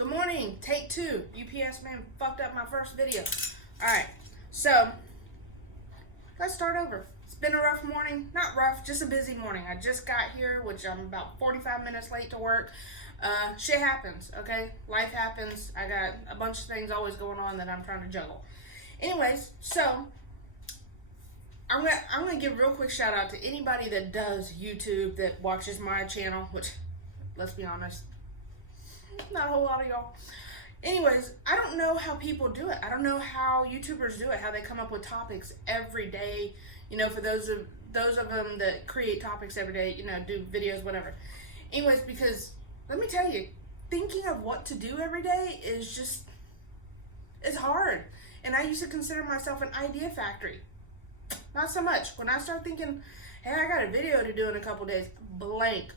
Good morning, take two. UPS man fucked up my first video. Alright, so let's start over. It's been a rough morning. Not rough, just a busy morning. I just got here, which I'm about 45 minutes late to work. Shit happens, okay? Life happens. I got a bunch of things always going on that I'm trying to juggle. Anyways, so I'm gonna give a real quick shout out to anybody that does YouTube, that watches my channel, which, let's be honest, not a whole lot of y'all. Anyways, I don't know how people do it. I don't know how YouTubers do it, how they come up with topics every day. You know, for those of them that create topics every day, you know, do videos, whatever. Anyways, because let me tell you, thinking of what to do every day is just, it's hard. And I used to consider myself an idea factory. Not so much. When I start thinking, hey, I got a video to do in a couple days, blank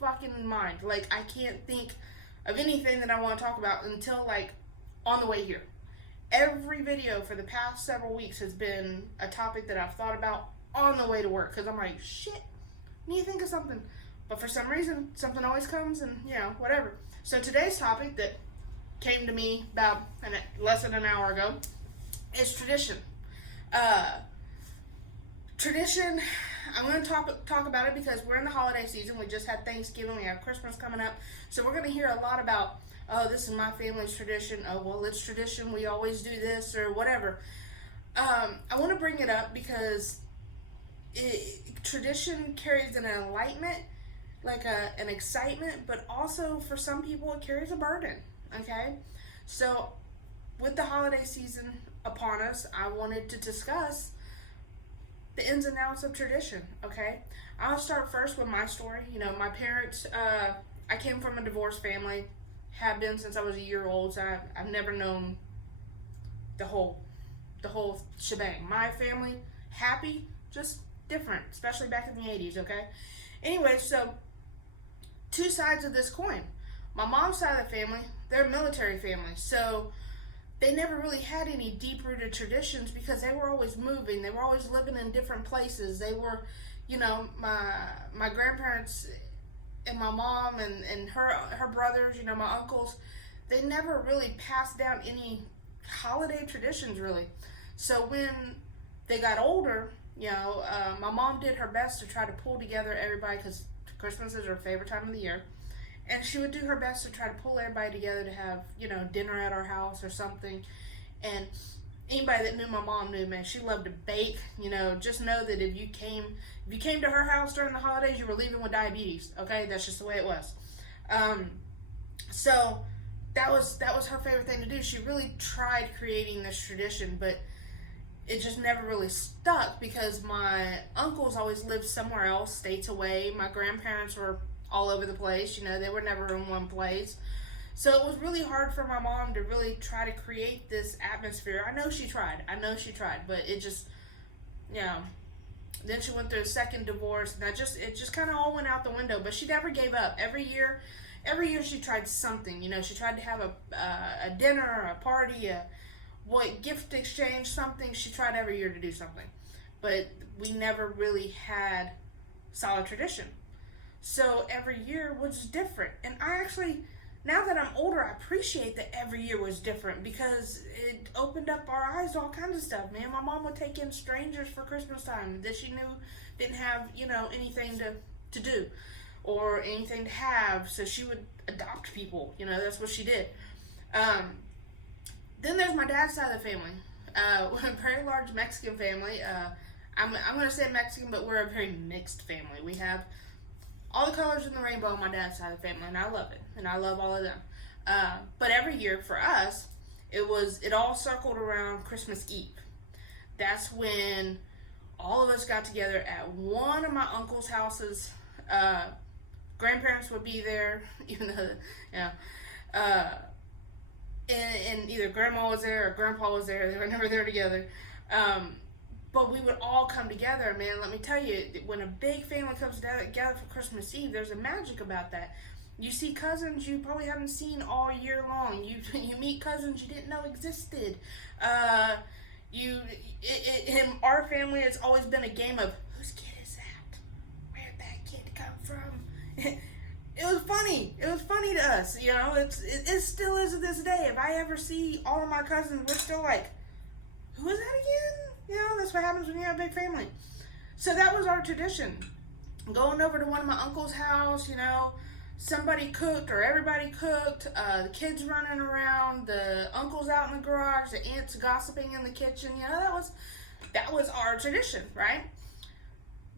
fucking mind. Like, I can't think of anything that I want to talk about until, like, on the way here. Every video for the past several weeks has been a topic that I've thought about on the way to work, because I'm like, shit, I need to think of something. But for some reason, something always comes and, you know, whatever. So today's topic that came to me about less than an hour ago is tradition. Tradition, I'm going to talk about it because we're in the holiday season. We just had Thanksgiving. We have Christmas coming up. So we're going to hear a lot about, oh, this is my family's tradition. Oh, well, it's tradition. We always do this or whatever. I want to bring it up because tradition carries an enlightenment, like an excitement, but also for some people it carries a burden, okay? So with the holiday season upon us, I wanted to discuss the ins and outs of tradition, okay? I'll start first with my story. You know, my parents, I came from a divorced family, have been since I was a year old, so I've never known the whole shebang. My family, happy, just different, especially back in the 80s, okay? Anyway, so two sides of this coin. My mom's side of the family, they're a military family, so they never really had any deep-rooted traditions because they were always moving. They were always living in different places. They were, you know, my grandparents and my mom and her brothers, you know, my uncles, they never really passed down any holiday traditions, really. So when they got older, you know, my mom did her best to try to pull together everybody because Christmas is her favorite time of the year. And she would do her best to try to pull everybody together to have, you know, dinner at our house or something. And anybody that knew my mom knew, man, she loved to bake. You know, just know that if you came to her house during the holidays, you were leaving with diabetes. Okay, that's just the way it was. So that was her favorite thing to do. She really tried creating this tradition, but it just never really stuck because my uncles always lived somewhere else, states away. My grandparents were all over the place, you know, they were never in one place. So it was really hard for my mom to really try to create this atmosphere. I know she tried, but it just, you know, then she went through a second divorce, and it just kind of all went out the window, but she never gave up. Every year she tried something, you know, she tried to have a dinner, a party, gift exchange, something. She tried every year to do something, but we never really had solid tradition. So every year was different. And I actually, now that I'm older, I appreciate that every year was different because it opened up our eyes to all kinds of stuff, man. My mom would take in strangers for Christmas time that she knew didn't have, you know, anything to do or anything to have. So she would adopt people. You know, that's what she did. Then there's my dad's side of the family. We're a very large Mexican family. I'm going to say Mexican, but we're a very mixed family. We have all the colors in the rainbow on my dad's side of the family, and I love it, and I love all of them. But every year for us, it all circled around Christmas Eve. That's when all of us got together at one of my uncle's houses. Grandparents would be there, even though, you know, and either grandma was there or grandpa was there. They were never there together. But we would all come together, man. Let me tell you, when a big family comes together for Christmas Eve, there's a magic about that. You see cousins you probably haven't seen all year long. You meet cousins you didn't know existed. In our family, it's always been a game of, whose kid is that? Where'd that kid come from? It was funny. It was funny to us. us, you know, it still is to this day. If I ever see all of my cousins, we're still like, who is that again? You know, that's what happens when you have a big family. So that was our tradition. Going over to one of my uncle's house, you know, somebody cooked or everybody cooked, the kids running around, the uncles out in the garage, the aunts gossiping in the kitchen, you know, that was our tradition, right?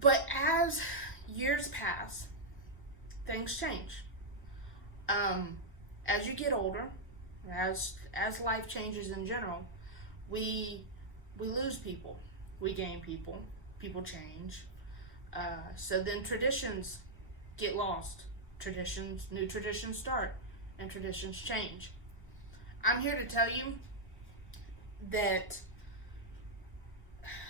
But as years pass, things change. As you get older, as life changes in general, we lose people, we gain people, people change. So then traditions get lost. New traditions start, and traditions change. I'm here to tell you that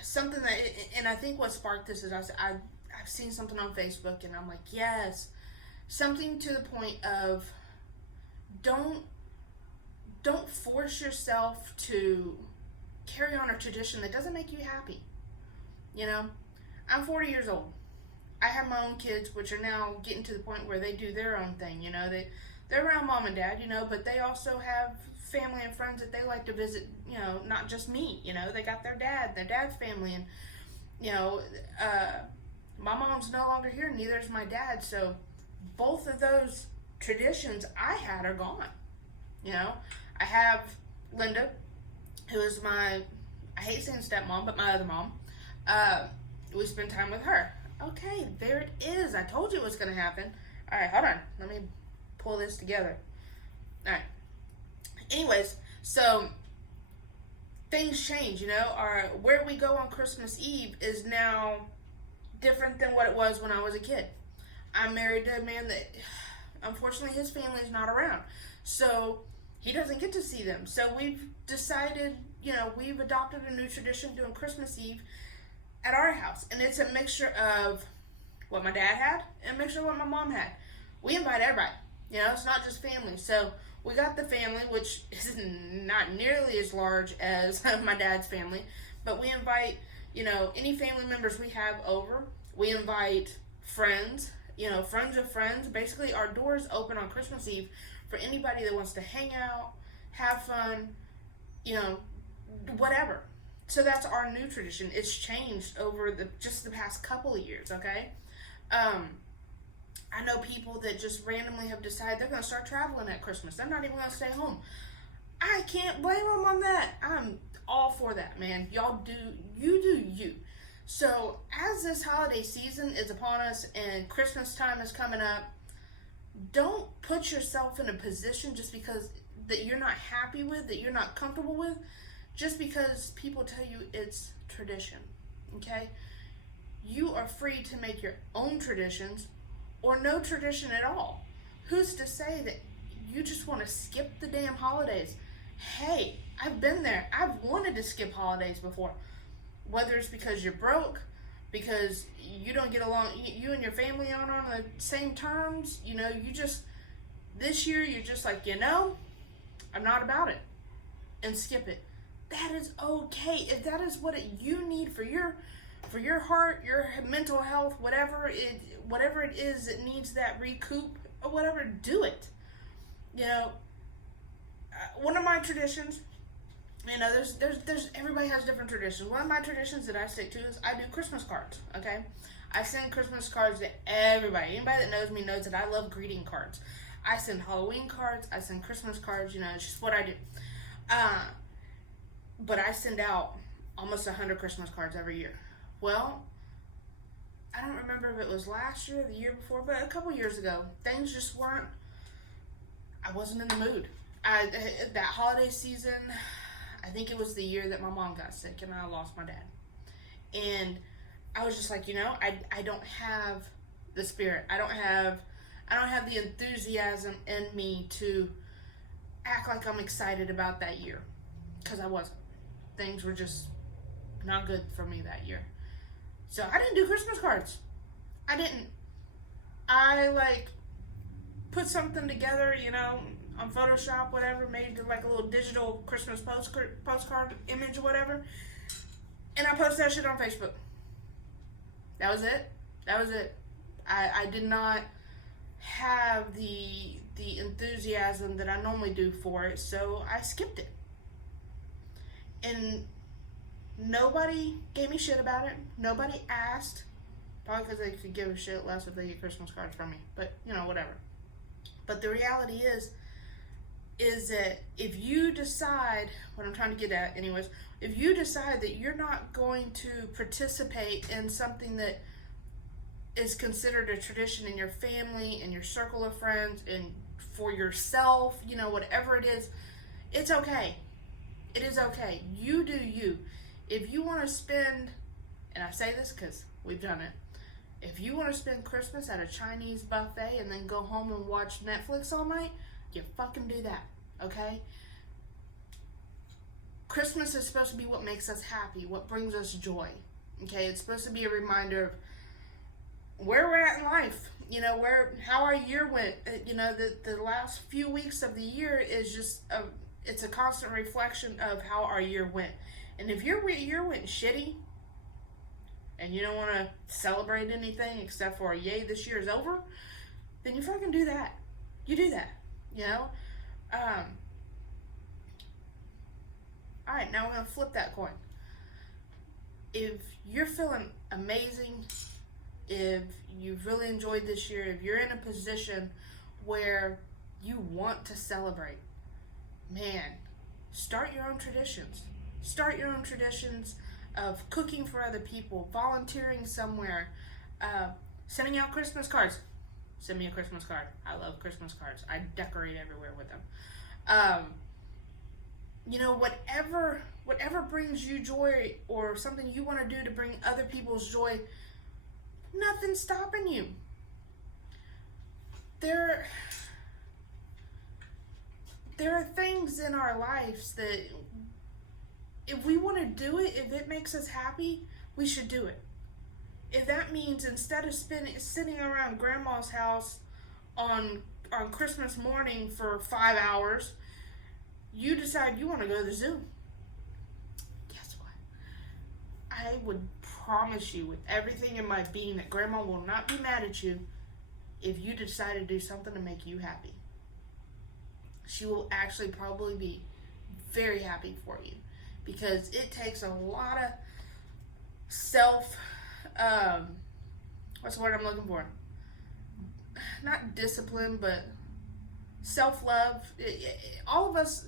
something that, and I think what sparked this is I've seen something on Facebook, and I'm like, yes, something to the point of don't force yourself to carry on a tradition that doesn't make you happy. You know, I'm 40 years old. I have my own kids, which are now getting to the point where they do their own thing. You know, they're around mom and dad, you know, but they also have family and friends that they like to visit, you know, not just me, you know, they got their dad's family, and, you know, my mom's no longer here, neither is my dad, so both of those traditions I had are gone. You know, I have Linda, who is I hate saying stepmom, but my other mom. We spend time with her. Okay, there it is. I told you it was going to happen. All right, hold on. Let me pull this together. All right. Anyways, so things change, you know. Where we go on Christmas Eve is now different than what it was when I was a kid. I'm married to a man that, unfortunately, his family is not around. So he doesn't get to see them. So we've decided, you know, we've adopted a new tradition doing Christmas Eve at our house. And it's a mixture of what my dad had and a mixture of what my mom had. We invite everybody. You know, it's not just family. So we got the family, which is not nearly as large as my dad's family. But we invite, you know, any family members we have over. We invite friends, you know, friends of friends. Basically, our doors open on Christmas Eve for anybody that wants to hang out, have fun, you know, whatever. So that's our new tradition. It's changed over just the past couple of years, okay? I know people that just randomly have decided they're going to start traveling at Christmas. They're not even going to stay home. I can't blame them on that. I'm all for that, man. Y'all do you. So as this holiday season is upon us and Christmas time is coming up, don't put yourself in a position just because that you're not happy with, that you're not comfortable with, just because people tell you it's tradition, okay? You are free to make your own traditions or no tradition at all. Who's to say that you just want to skip the damn holidays? Hey, I've been there. I've wanted to skip holidays before. Whether it's because you're broke, because you don't get along, you and your family aren't on the same terms, you know, this year you're just like, you know, I'm not about it, and skip it. That is okay. If that is what you need for your heart, your mental health, whatever it is that needs that recoup or whatever, do it. You know, one of my traditions, you know, there's everybody has different traditions. One of my traditions that I stick to is I do Christmas cards, okay? I send Christmas cards to everybody. Anybody that knows me knows that I love greeting cards. I send Halloween cards, I send Christmas cards, you know, it's just what I do. But I send out almost 100 Christmas cards every year. Well, I don't remember if it was last year or the year before, but a couple years ago, things just weren't, I wasn't in the mood. That holiday season, I think it was the year that my mom got sick and I lost my dad. And I was just like, you know, I don't have the spirit. I don't have the enthusiasm in me to act like I'm excited about that year. Because I wasn't. Things were just not good for me that year. So I didn't do Christmas cards. I didn't. I put something together, you know, on Photoshop, whatever, made like a little digital Christmas postcard image or whatever, and I posted that shit on Facebook. That was it. I did not have the the enthusiasm that I normally do for it, so I skipped it. And nobody gave me shit about it. Nobody asked. Probably because they could give a shit less if they get Christmas cards from me. But, whatever. But the reality is that if you decide, what I'm trying to get at anyways, if you decide that you're not going to participate in something that is considered a tradition in your family, in your circle of friends, and for yourself, whatever it is, it's okay. It is okay. You do you. If you want to spend, and I say this because we've done it, if you want to spend Christmas at a Chinese buffet and then go home and watch Netflix all night, you fucking do that, okay? Christmas is supposed to be what makes us happy, what brings us joy, okay? It's supposed to be a reminder of where we're at in life, how our year went. The last few weeks of the year is just it's a constant reflection of how our year went. And if your year went shitty and you don't want to celebrate anything except for yay, this year is over, then you fucking do that. You do that, Alright, now we're going to flip that coin. If you're feeling amazing, if you've really enjoyed this year, if you're in a position where you want to celebrate, man, start your own traditions. Start your own traditions of cooking for other people, volunteering somewhere, sending out Christmas cards. Send me a Christmas card. I love Christmas cards. I decorate everywhere with them. Whatever brings you joy or something you want to do to bring other people's joy, nothing's stopping you. There are things in our lives that if we want to do it, if it makes us happy, we should do it. If that means instead of sitting around grandma's house on Christmas morning for 5 hours, you decide you want to go to the zoo. Guess what? I would promise you with everything in my being that grandma will not be mad at you if you decide to do something to make you happy. She will actually probably be very happy for you, because it takes a lot of what's the word I'm looking for? Not discipline, but self-love. All of us,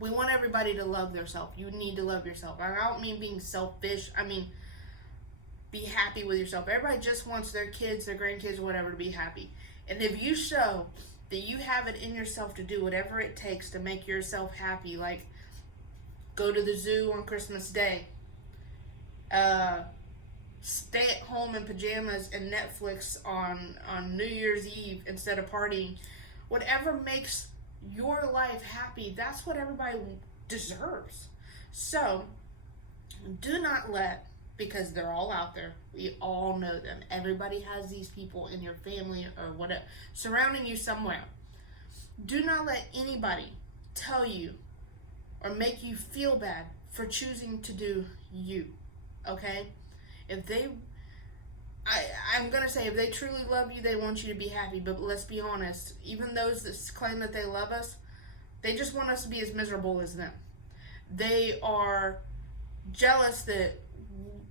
we want everybody to love themselves. You need to love yourself. I don't mean being selfish. I mean, be happy with yourself. Everybody just wants their kids, their grandkids, whatever, to be happy. And if you show that you have it in yourself to do whatever it takes to make yourself happy, like go to the zoo on Christmas Day, stay at home in pajamas and Netflix on New Year's Eve instead of partying, whatever makes your life happy, that's what everybody deserves. So do not let, because they're all out there, we all know them, everybody has these people in your family or whatever surrounding you somewhere. Do not let anybody tell you or make you feel bad for choosing to do you, okay? If they, I'm going to say, if they truly love you, they want you to be happy, but let's be honest, even those that claim that they love us, they just want us to be as miserable as them. They are jealous that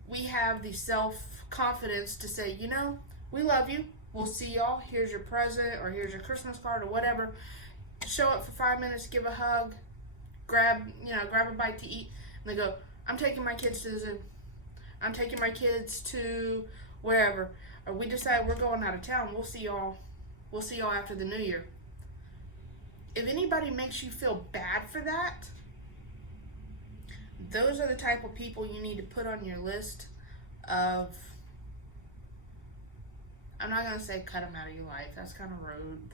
we have the self-confidence to say, we love you, we'll see y'all, here's your present, or here's your Christmas card, or whatever. Show up for 5 minutes, give a hug, grab a bite to eat, and they go, I'm taking my kids to the zoo. I'm taking my kids to wherever. Or we decide we're going out of town. We'll see y'all after the new year. If anybody makes you feel bad for that, those are the type of people you need to put on your list of, I'm not going to say cut them out of your life. That's kind of rude.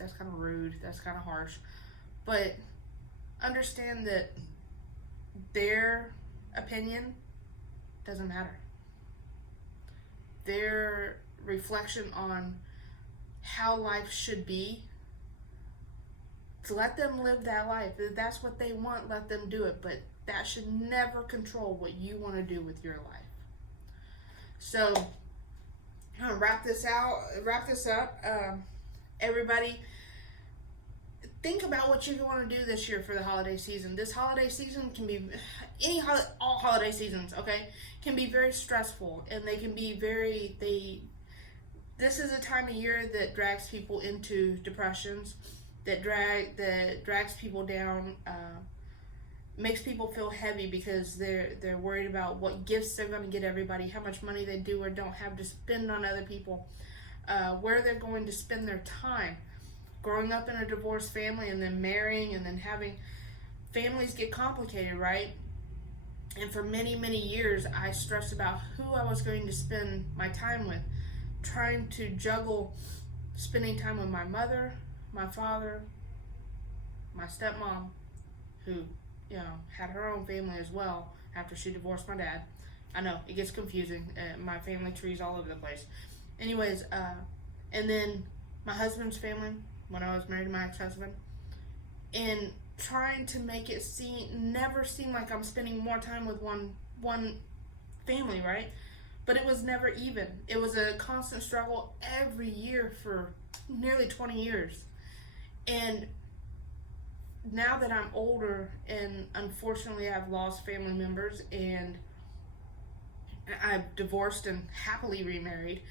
That's kind of harsh. But understand that their opinion doesn't matter. Their reflection on how life should be, to let them live that life. If that's what they want, let them do it. But that should never control what you want to do with your life. So, I'm going to wrap this up. Everybody, think about what you're going to do this year for the holiday season. This holiday season can be all holiday seasons, okay, can be very stressful, and they can be this is a time of year that drags people into depressions, that drags people down, makes people feel heavy because they're worried about what gifts they're going to get everybody, how much money they do or don't have to spend on other people, where they're going to spend their time. Growing up in a divorced family and then marrying and then having families get complicated, right? And for many, many years, I stressed about who I was going to spend my time with, trying to juggle spending time with my mother, my father, my stepmom, who, had her own family as well after she divorced my dad. I know, it gets confusing. My family tree's all over the place. Anyways, and then my husband's family, when I was married to my ex-husband, and trying to make it never seem like I'm spending more time with one family, right? But it was never even. It was a constant struggle every year for nearly 20 years. And now that I'm older, and unfortunately I've lost family members, and I've divorced and happily remarried,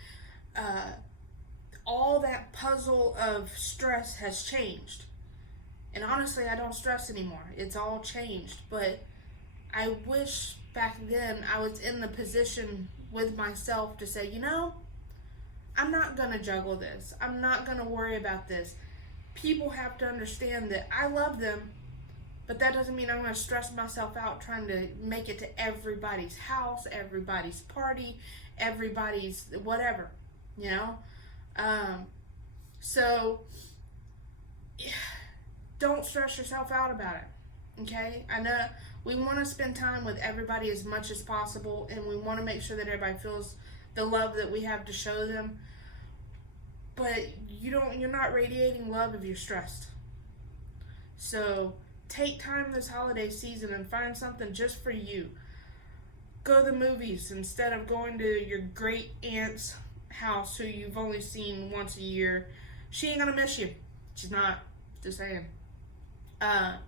all that puzzle of stress has changed. And honestly, I don't stress anymore. It's all changed. But I wish back then I was in the position with myself to say, I'm not going to juggle this. I'm not going to worry about this. People have to understand that I love them, but that doesn't mean I'm going to stress myself out trying to make it to everybody's house, everybody's party, everybody's whatever, So don't stress yourself out about it, okay? I know we want to spend time with everybody as much as possible, and we want to make sure that everybody feels the love that we have to show them, but you're not radiating love if you're stressed. So take time this holiday season and find something just for you. Go to the movies instead of going to your great aunt's house who you've only seen once a year. She ain't gonna miss you. She's not. Just saying.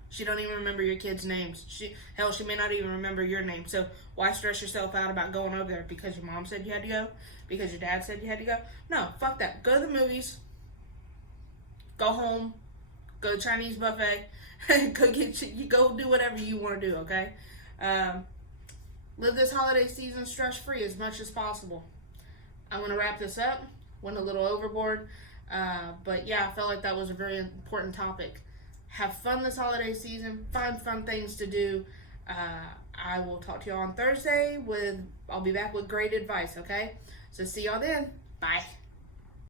She don't even remember your kids' names. She may not even remember your name. So why stress yourself out about going over there? Because your mom said you had to go? Because your dad said you had to go? No, fuck that. Go to the movies. Go home. Go to Chinese buffet. Go do whatever you want to do, okay? Live this holiday season stress-free as much as possible. I'm going to wrap this up. Went a little overboard. But yeah, I felt like that was a very important topic. Have fun this holiday season. Find fun things to do. I will talk to you on Thursday I'll be back with great advice, okay? So see y'all then. Bye.